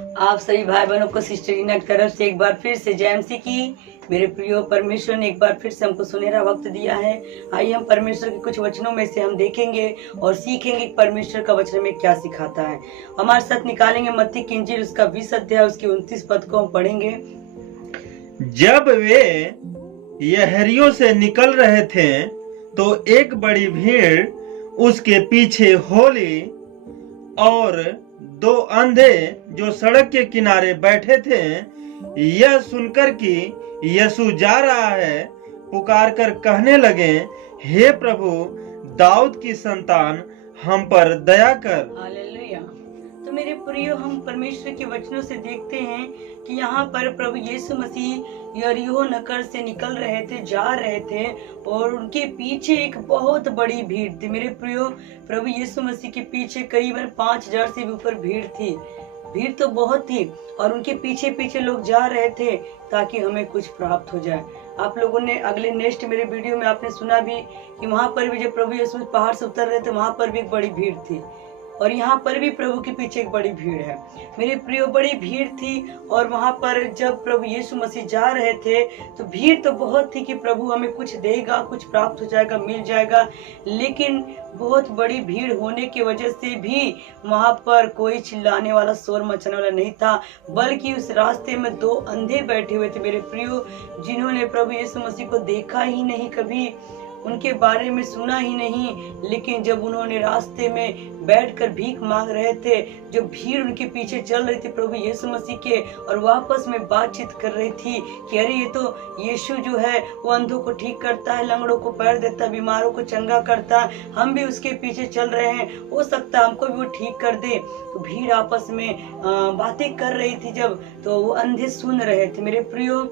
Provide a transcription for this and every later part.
आप सभी भाई बहनों को सिस्टर रीना की तरफ से एक बार फिर से जय मसीह की। मेरे प्रियो, परमेश्वर ने एक बार फिर से हमको सुनहरा वक्त दिया है। आइए हम परमेश्वर के कुछ वचनों में से हम देखेंगे और सीखेंगे कि परमेश्वर का वचन में क्या सिखाता है। हमारे साथ निकालेंगे मत्ती की इंजील उसका 20 अध्याय उसके 29 पद को हम पढ़ेंगे। जब वे यहरियो से निकल रहे थे तो एक बड़ी भीड़ उसके पीछे हो ली, और दो अंधे जो सड़क के किनारे बैठे थे यह सुनकर कि यीशु जा रहा है, पुकार कर कहने लगे, हे प्रभु, दाऊद की संतान, हम पर दया कर। हालेलुया। तो मेरे प्रियो, हम परमेश्वर के वचनों से देखते हैं कि यहाँ पर प्रभु यीशु मसीह यरीहो नगर से निकल रहे थे, जा रहे थे, और उनके पीछे एक बहुत बड़ी भीड़ थी। मेरे प्रियो, प्रभु यीशु मसीह के पीछे करीबन 5000 से भी ऊपर भीड़ थी। भीड़ तो बहुत थी और उनके पीछे पीछे लोग जा रहे थे ताकि हमें कुछ प्राप्त हो जाए। आप लोगों ने अगले नेक्स्ट मेरे वीडियो में आपने सुना भी कि वहां पर भी जब प्रभु यीशु पहाड़ से उतर रहे थे वहां पर भी एक बड़ी भीड़ थी, और यहाँ पर भी प्रभु के पीछे एक बड़ी भीड़ है। मेरे प्रियो, बड़ी भीड़ थी, और वहां पर जब प्रभु यीशु मसीह जा रहे थे तो भीड़ तो बहुत थी कि प्रभु हमें कुछ देगा, कुछ प्राप्त हो जाएगा, मिल जाएगा। लेकिन बहुत बड़ी भीड़ होने की वजह से भी वहां पर कोई चिल्लाने वाला, शोर मचाने वाला नहीं था, बल्कि उस रास्ते में दो अंधे बैठे हुए थे मेरे प्रियो, जिन्होंने प्रभु यीशु मसीह को देखा ही नहीं, कभी उनके बारे में सुना ही नहीं। लेकिन जब उन्होंने रास्ते में बैठकर भीख मांग रहे थे, जो भीड़ उनके पीछे चल रही थी प्रभु यीशु मसीह के, और वापस में बातचीत कर रही थी कि अरे ये तो यीशु जो है वो अंधों को ठीक करता है, लंगड़ों को पैर देता है, बीमारों को चंगा करता है, हम भी उसके पीछे चल रहे हैं, हो सकता है हमको भी वो ठीक कर दे। तो भीड़ आपस में बातें कर रही थी जब, तो वो अंधे सुन रहे थे। मेरे प्रियो,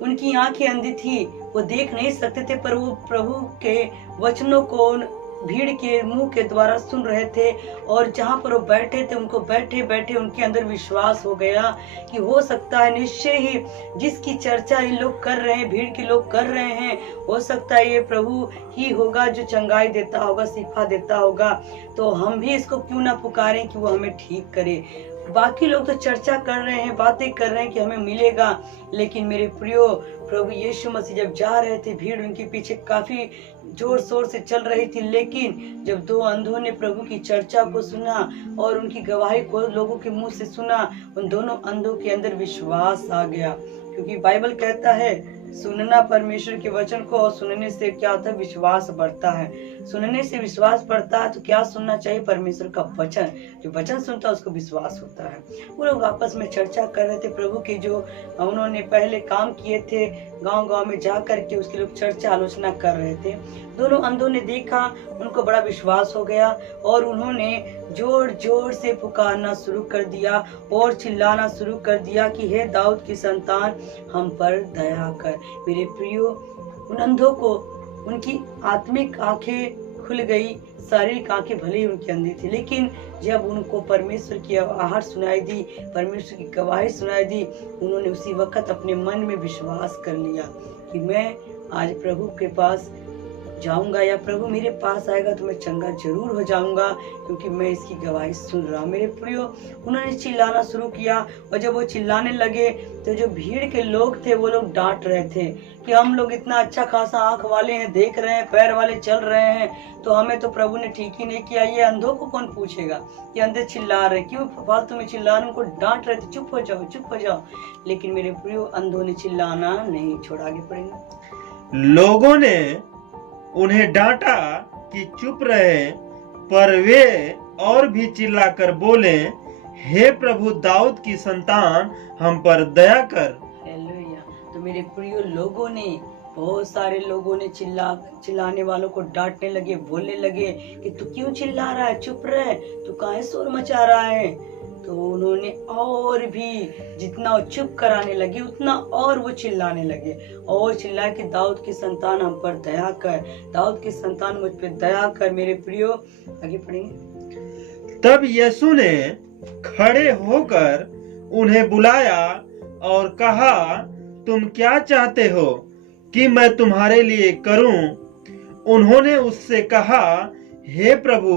उनकी आंखें अंधी थी, वो देख नहीं सकते थे, पर वो प्रभु के वचनों को भीड़ के मुंह के द्वारा सुन रहे थे। और जहां पर वो बैठे थे, उनको बैठे बैठे उनके अंदर विश्वास हो गया कि हो सकता है निश्चय ही जिसकी चर्चा ये लोग कर रहे हैं, भीड़ के लोग कर रहे हैं, हो सकता है ये प्रभु ही होगा जो चंगाई देता होगा, शिफा देता होगा। तो हम भी इसको क्यों ना पुकारें कि वो हमें ठीक करे। बाकी लोग तो चर्चा कर रहे हैं, बातें कर रहे हैं कि हमें मिलेगा, लेकिन मेरे प्रियो, प्रभु यीशु मसीह जब जा रहे थे, भीड़ उनके पीछे काफी जोर शोर से चल रही थी। लेकिन जब दो अंधों ने प्रभु की चर्चा को सुना और उनकी गवाही को लोगों के मुंह से सुना, उन दोनों अंधों के अंदर विश्वास आ गया। क्योंकि बाइबल कहता है, सुनना परमेश्वर के वचन को, और सुनने से क्या होता है, विश्वास बढ़ता है। सुनने से विश्वास बढ़ता है, तो क्या सुनना चाहिए, परमेश्वर का वचन। जो वचन सुनता है उसको विश्वास होता है। वो लोग आपस में चर्चा कर रहे थे प्रभु के, जो उन्होंने पहले काम किए थे, गांव गांव में जा करके उसके लोग चर्चा आलोचना कर रहे थे। दोनों अंधों ने देखा, उनको बड़ा विश्वास हो गया, और उन्होंने जोर जोर से पुकारना शुरू कर दिया और चिल्लाना शुरू कर दिया कि हे दाऊद की संतान, हम पर दया कर। मेरे प्रियो, उन अंधों को उनकी आत्मिक आंखें खुल गई, शारीरिक आंखें भले ही उनकी अंधी थी, लेकिन जब उनको परमेश्वर की आवाज सुनाई दी, परमेश्वर की गवाही सुनाई दी, उन्होंने उसी वक्त अपने मन में विश्वास कर लिया कि मैं आज प्रभु के पास जाऊंगा, या प्रभु मेरे पास आएगा तो मैं चंगा जरूर हो जाऊंगा, क्योंकि मैं इसकी गवाही सुन रहा हूँ। मेरे प्रियो, उन्होंने चिल्लाना शुरू किया, और जब वो चिल्लाने लगे तो जो भीड़ के लोग थे वो लोग डांट रहे थे कि हम लोग इतना अच्छा खासा आंख वाले हैं, देख रहे हैं, पैर वाले चल रहे हैं, तो हमें तो प्रभु ने ठीक ही नहीं किया। ये अंधों को कौन पूछेगा, ये अंधे चिल्ला रहे, क्यों फालतू में चिल्ला रहे, उनको डांट रहे थे, चुप हो जाओ, चुप हो जाओ। लेकिन मेरे प्रियो, अंधों ने चिल्लाना नहीं छोड़ा। आगे पढ़ेंगे। लोगों ने उन्हें डांटा कि चुप रहे, पर वे और भी चिल्लाकर बोले, हे प्रभु, दाऊद की संतान, हम पर दया कर। हालेलुया। तो मेरे प्रियो, लोगों ने, बहुत सारे लोगों ने चिल्लाने वालों को डांटने लगे, बोलने लगे कि तू क्यों चिल्ला रहा है, चुप रहे, तू काहे शोर मचा रहा है। तो उन्होंने और भी, जितना वो चुप कराने लगे उतना और वो चिल्लाने लगे, और चिल्लाए कि दाऊद की संतान, हम पर दया कर, दाऊद की संतान, मुझ पर दया कर। मेरे प्रियो, आगे पढ़ेंगे। तब यीशु ने खड़े होकर उन्हें बुलाया और कहा, तुम क्या चाहते हो कि मैं तुम्हारे लिए करूं? उन्होंने उससे कहा, हे प्रभु,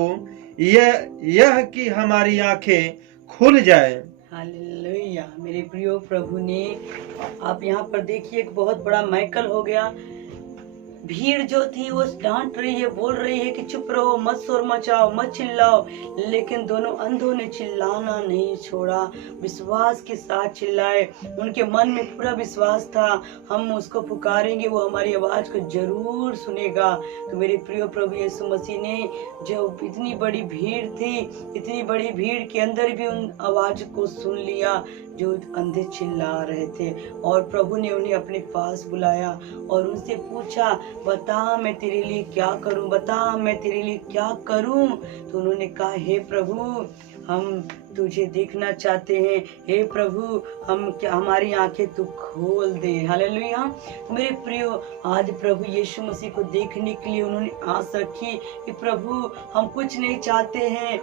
यह कि हमारी आंखें खुल जाए। हालेलुया। हालेलुया। मेरे प्रियो, प्रभु ने, आप यहाँ पर देखिए, एक बहुत बड़ा मैकल हो गया। भीड़ जो थी वो डांट रही है, बोल रही है कि चुप रहो, मत शोर मचाओ, मत चिल्लाओ, लेकिन दोनों अंधों ने चिल्लाना नहीं छोड़ा, विश्वास के साथ चिल्लाए। उनके मन में पूरा विश्वास था, हम उसको पुकारेंगे, वो हमारी आवाज को जरूर सुनेगा। तो मेरे प्रिय प्रभु यीशु मसीह ने, जो इतनी बड़ी भीड़ थी, इतनी बड़ी भीड़ के अंदर भी उन आवाज को सुन लिया जो अंधे चिल्ला रहे थे, और प्रभु ने उन्हें अपने पास बुलाया और उनसे पूछा, बता मैं तेरे लिए क्या करूं, बता मैं तेरे लिए क्या करूं। तो उन्होंने कहा, हे प्रभु, हम तुझे देखना चाहते हैं, हे प्रभु, हमारी आंखें तू खोल दे। हालेलुया। मेरे प्रियो, आज प्रभु यीशु मसीह को देखने के लिए उन्होंने आस रखी कि प्रभु, हम कुछ नहीं चाहते हैं,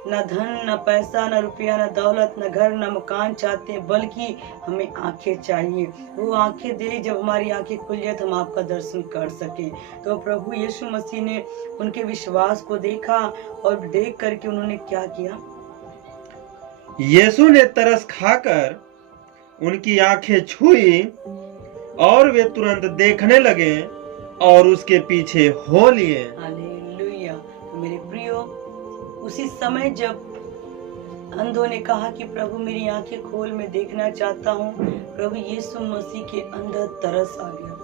न धन, न पैसा, न रुपया, न दौलत, न घर, न मकान चाहते हैं, बल्कि हमें आंखें चाहिए। वो आंखें दे, जब हमारी आंखें खुल जाए तो हम आपका दर्शन कर सके। तो प्रभु यीशु मसीह ने उनके विश्वास को देखा और देख करके उन्होंने क्या किया, यीशु ने तरस खाकर उनकी आंखें छुई और वे तुरंत देखने लगे और उसके पीछे हो लिए। हालेलुया। तो मेरे प्रियो, उसी समय जब अंधों ने कहा कि प्रभु मेरी आंखें खोल, मैं देखना चाहता हूँ, प्रभु यीशु मसीह के अंदर तरस आ गया।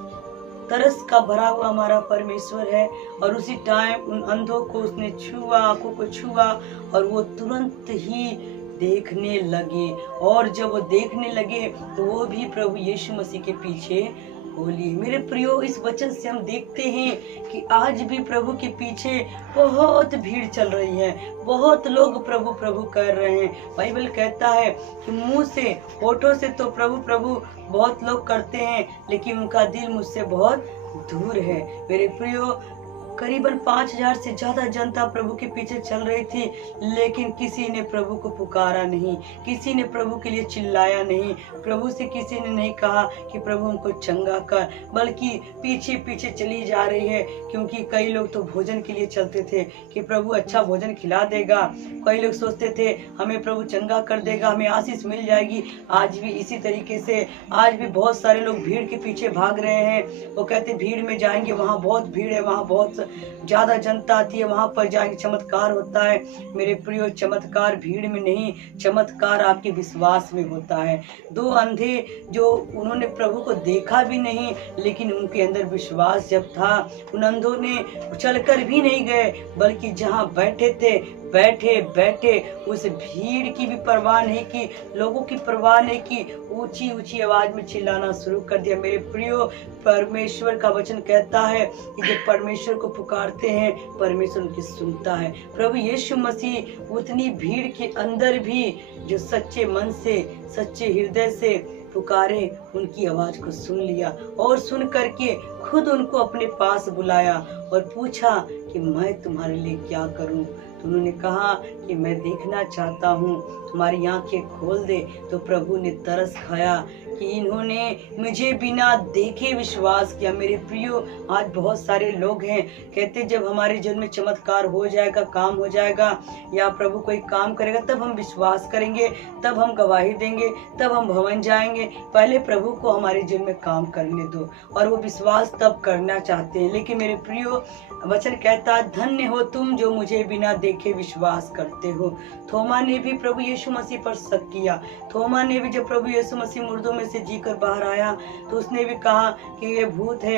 तरस का भरा हुआ हमारा परमेश्वर है, और उसी टाइम उन अंधों को उसने छुआ, आंखों को छुआ, और वो तुरंत ही देखने लगे। और जब वो देखने लगे तो वो भी प्रभु यीशु मसीह के पीछे हो लिए। मेरे प्रियो, इस वचन से हम देखते हैं कि आज भी प्रभु के पीछे बहुत भीड़ चल रही है, बहुत लोग प्रभु प्रभु कर रहे हैं। बाइबल कहता है कि मुंह से, होठों से तो प्रभु प्रभु बहुत लोग करते हैं, लेकिन उनका दिल मुझसे बहुत दूर है। मेरे प्रियो, करीबन 5000 से ज्यादा जनता प्रभु के पीछे चल रही थी, लेकिन किसी ने प्रभु को पुकारा नहीं, किसी ने प्रभु के लिए चिल्लाया नहीं, प्रभु से किसी ने नहीं कहा कि प्रभु हमको चंगा कर, बल्कि पीछे पीछे चली जा रही है। क्योंकि कई लोग तो भोजन के लिए चलते थे कि प्रभु अच्छा भोजन खिला देगा, कई लोग सोचते थे हमें प्रभु चंगा कर देगा, हमें आशीष मिल जाएगी। आज भी इसी तरीके से आज भी बहुत सारे लोग भीड़ के पीछे भाग रहे हैं। वो कहते भीड़ में जाएंगे, वहाँ बहुत भीड़ है, वहाँ बहुत ज्यादा जनता आती है, वहां पर जाएंगे चमत्कार होता है। मेरे प्रियो, चमत्कार भीड़ में नहीं, चमत्कार आपके विश्वास में होता है। दो अंधे जो उन्होंने प्रभु को देखा भी नहीं, लेकिन उनके अंदर विश्वास जब था, उन अंधों ने चलकर भी नहीं गए, बल्कि जहां बैठे थे बैठे बैठे उस भीड़ की भी परवाह नहीं की, लोगों की परवाह नहीं की, ऊंची ऊंची आवाज में चिल्लाना शुरू कर दिया। मेरे प्रियो, परमेश्वर का वचन कहता है कि जब परमेश्वर को पुकारते हैं, परमेश्वर उनकी सुनता है। प्रभु यीशु मसीह उतनी भीड़ के अंदर भी जो सच्चे मन से, सच्चे हृदय से पुकारे, उनकी आवाज को सुन लिया, और सुन करके खुद उनको अपने पास बुलाया और पूछा कि मैं तुम्हारे लिए क्या करूं। तो उन्होंने कहा कि मैं देखना चाहता हूँ, तुम्हारी आंखें खोल दे। तो प्रभु ने तरस खाया कि इन्होंने मुझे बिना देखे विश्वास किया। मेरे प्रियो, आज बहुत सारे लोग हैं कहते जब हमारे जीवन में चमत्कार हो जाएगा, काम हो जाएगा, या प्रभु कोई काम करेगा, तब हम विश्वास करेंगे, तब हम गवाही देंगे, तब हम भवन जाएंगे। पहले प्रभु को हमारे जीवन में काम करने दो, और वो विश्वास तब करना चाहते हैं। लेकिन मेरे प्रियो, वचन कहता है धन्य हो तुम जो मुझे बिना देखे विश्वास करते हो। थोमा ने भी प्रभु यीशु मसीह पर शक किया। थोमा ने भी जब प्रभु यीशु मसीह मुर्दों में से जीकर बाहर आया तो उसने भी कहा कि ये भूत है,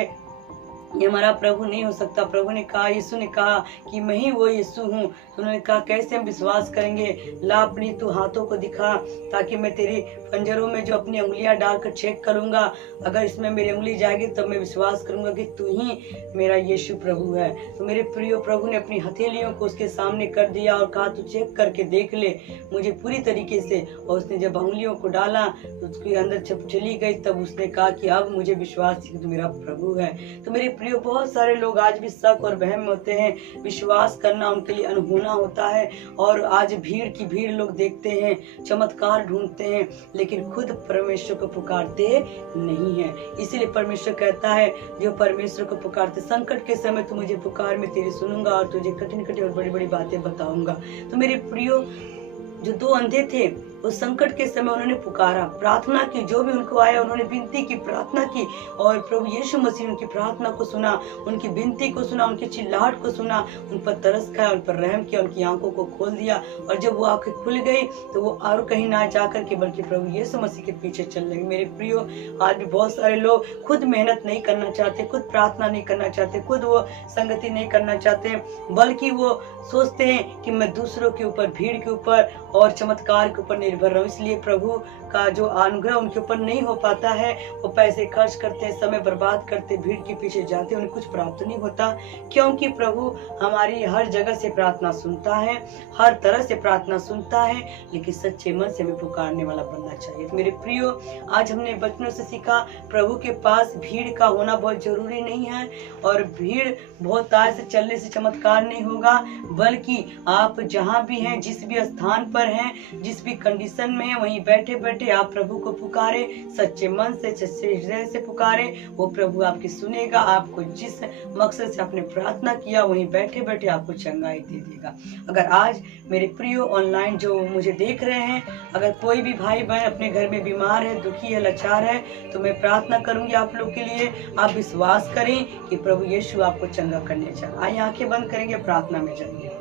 ये हमारा प्रभु नहीं हो सकता। प्रभु ने कहा, यीशु ने कहा कि मैं ही वो यीशु हूँ। तो उन्होंने कहा कैसे हम विश्वास करेंगे, ला अपनी तू हाथों को दिखा, ताकि मैं तेरी पंजरों में जो अपनी उंगलियां डालकर चेक करूंगा, अगर इसमें मेरी उंगली जाएगी तब मैं विश्वास करूंगा कि तू ही मेरा यीशु प्रभु है। तो मेरे प्रियो, प्रभु ने अपनी हथेलियों को उसके सामने कर दिया और कहा तू चेक करके देख ले मुझे पूरी तरीके से। और उसने जब उंगलियों को डाला तो उसके अंदर जब चली गई, तब उसने कहा कि अब मुझे विश्वास है कि तू मेरा प्रभु है। तो मेरे प्रियो, बहुत सारे लोग आज भी शक और वहम में होते हैं, विश्वास करना उनके लिए अनहोना होता है। और आज भीड़ की भीड़ लोग देखते हैं, चमत्कार ढूंढते हैं, लेकिन खुद परमेश्वर को पुकारते नहीं है। इसीलिए परमेश्वर कहता है जो परमेश्वर को पुकारते, संकट के समय तू मुझे पुकार, मैं तेरी सुनूंगा और तुझे कठिन कठिन और बड़ी बड़ी बातें बताऊंगा। तो मेरे प्रियो, जो दो अंधे थे उस संकट के समय उन्होंने पुकारा, प्रार्थना की, जो भी उनको आया उन्होंने विनती की, प्रार्थना की, और प्रभु यीशु मसीह उनकी प्रार्थना को सुना, उनकी विनती को सुना, उनकी चिल्लाहट को सुना, उन पर तरस खाया, उन पर रहम किया, उनकी आंखों को खोल दिया, और जब वो आंखें खुल गई तो वो और कहीं ना जाकर के बल्कि प्रभु यीशु मसीह के पीछे चल लगे। मेरे प्रियो, आज भी बहुत सारे लोग खुद मेहनत नहीं करना चाहते, खुद प्रार्थना नहीं करना चाहते, खुद वो संगति नहीं करना चाहते, बल्कि वो सोचते हैं कि मैं दूसरों के ऊपर, भीड़ के ऊपर और चमत्कार के ऊपर निर्भर रहूं, इसलिए प्रभु का जो अनुग्रह उनके ऊपर नहीं हो पाता है। वो पैसे खर्च करते हैं, समय बर्बाद करते, भीड़ के पीछे जाते, उन्हें कुछ प्राप्त नहीं होता, क्योंकि प्रभु हमारी हर जगह से प्रार्थना सुनता है, हर तरह से प्रार्थना सुनता है, लेकिन सच्चे मन से हमें पुकारने वाला बनना चाहिए। तो मेरे प्रियो, आज हमने बचनों से सीखा, प्रभु के पास भीड़ का होना बहुत जरूरी नहीं है, और भीड़ बहुत तार से चलने से चमत्कार नहीं होगा, बल्कि आप जहाँ भी हैं, जिस भी स्थान पर हैं, जिस भी कंडीशन में हैं, वहीं बैठे बैठे आप प्रभु को पुकारे, सच्चे मन से, सच्चे हृदय से पुकारे, वो प्रभु आपकी सुनेगा। आपको जिस मकसद से आपने प्रार्थना किया, वहीं बैठे बैठे आपको चंगाई दे देगा। अगर आज मेरे प्रियो ऑनलाइन जो मुझे देख रहे हैं, अगर कोई भी भाई बहन अपने घर में बीमार है, दुखी है, लाचार है, तो मैं प्रार्थना करूंगी आप लोग के लिए। आप विश्वास करें कि प्रभु यीशु आपको चंगा करने चाहे। आइए आंखें बंद करेंगे, प्रार्थना में जाएंगे।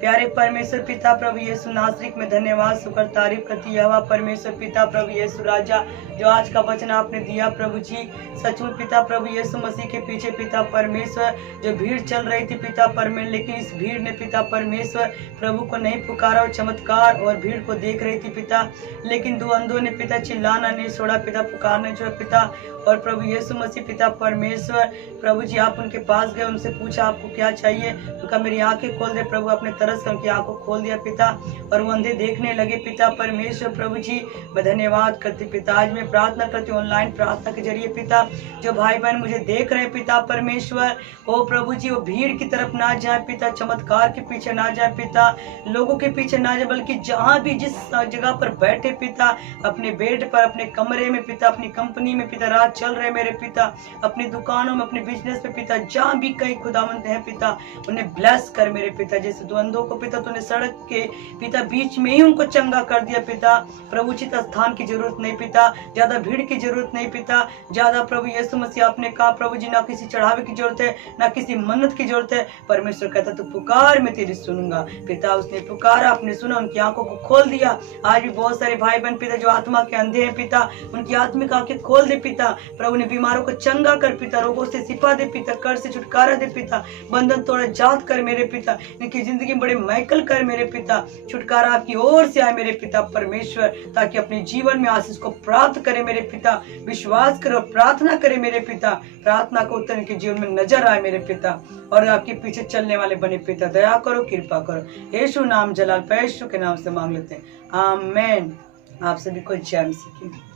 प्यारे परमेश्वर पिता प्रभु यीशु नासरिक में धन्यवाद, शुक्र तारीफ करती है परमेश्वर पिता प्रभु यीशु राजा, जो आज का वचन आपने दिया प्रभु जी, सचमुच पिता प्रभु यीशु मसीह के पीछे पिता परमेश्वर जो भीड़ चल रही थी पिता परमेश्वर, लेकिन इस भीड़ ने पिता परमेश्वर प्रभु को नहीं पुकारा, और चमत्कार और भीड़ को देख रही थी पिता, लेकिन दो अंधों ने पिता चिल्लाना नहीं छोड़ा पिता, पुकारना नहीं छोड़ा पिता, और प्रभु यीशु मसीह पिता परमेश्वर प्रभु जी आप उनके पास गए, उनसे पूछा आपको क्या चाहिए, तो कहा मेरी आंखें खोल दे प्रभु, अपने तरस उनकी आंखों खोल दिया पिता, और वो अंधे देखने लगे पिता परमेश्वर प्रभु जी। मैं धन्यवाद करती पिता, आज मैं प्रार्थना करती हूँ ऑनलाइन प्रार्थना के जरिए पिता, जो भाई बहन मुझे देख रहे पिता परमेश्वर, ओ प्रभु जी वो भीड़ की तरफ ना जाए पिता, चमत्कार के पीछे ना जाए पिता, लोगों के पीछे ना जाए, बल्कि जहाँ भी जिस जगह पर बैठे पिता, अपने बेड पर, अपने कमरे में पिता, अपनी कंपनी में पिता, रात चल रहे मेरे पिता, अपनी दुकानों में, अपने बिजनेस में पिता, जहाँ भी कहीं खुदावंत है पिता, उन्हें ब्लेस कर मेरे पिता। जैसे दो अंधों को पिता तूने सड़क के पिता बीच में ही उनको चंगा कर दिया पिता, प्रभु उचित स्थान की जरूरत नहीं पिता, ज्यादा भीड़ की जरूरत नहीं पिता, ज्यादा प्रभु यीशु मसीह आपने कहा प्रभु जी ना किसी चढ़ावे की जरूरत है, ना किसी मन्नत की जरूरत है। परमेश्वर कहता तू पुकार, मैं तेरी सुनूंगा पिता। उसने पुकारा, आपने सुना, उनकी आंखों को खोल दिया। आज भी बहुत सारे भाई बहन पिता जो आत्मा के अंधे हैं पिता, उनकी आत्मिक आंखें खोल दे पिता, प्रभु ने बीमारों को चंगा कर पिता, रोगों से शिफा दे पिता, कर्ज से छुटकारा दे पिता, बंधन तोड़ा जात कर मेरे पिता, इनकी जिंदगी में बड़े मैकल कर मेरे पिता, छुटकारा आपकी ओर से आए मेरे पिता परमेश्वर, ताकि अपने जीवन में आशीष को प्राप्त करे मेरे पिता। विश्वास करो, प्रार्थना करे मेरे पिता, प्रार्थना को उत्तर इनके जीवन में नजर आए मेरे पिता, और आपके पीछे चलने वाले बने पिता। दया करो, कृपा करो, यीशु नाम जलाल पैशु के नाम से मांग लेते हैं, आमेन। आप सभी को जय मसीह की।